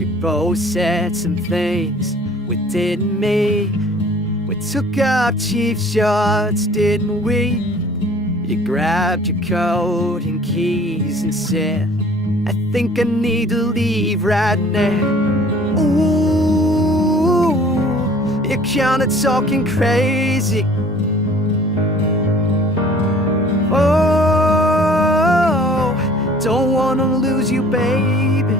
We both said some things we didn't mean. We took up cheap shots, didn't we? You grabbed your coat and keys and said, I think I need to leave right now. Ooh, you're kinda talking crazy. Oh, don't wanna lose you, baby.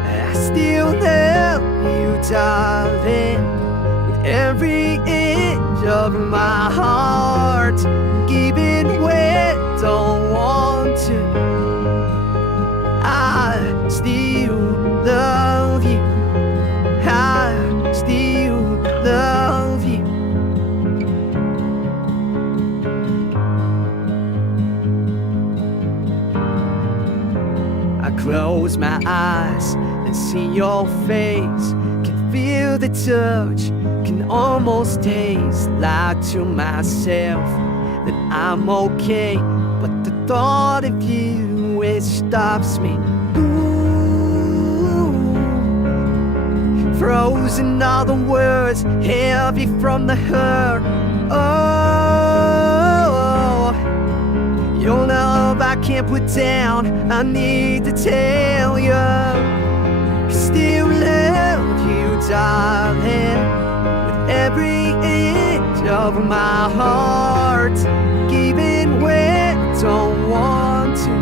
I still love you, darling, with every inch of my heart. Even when I don't want to, I still love you. I still love you. I close my eyes and see your face, can feel the touch, can almost taste. Lie to myself that I'm okay, but the thought of you, it stops me. Ooh, frozen all the words, heavy from the hurt. Oh, your love I can't put down, I need to tell you, I still love you, darling, with every inch of my heart. Even when I don't want to,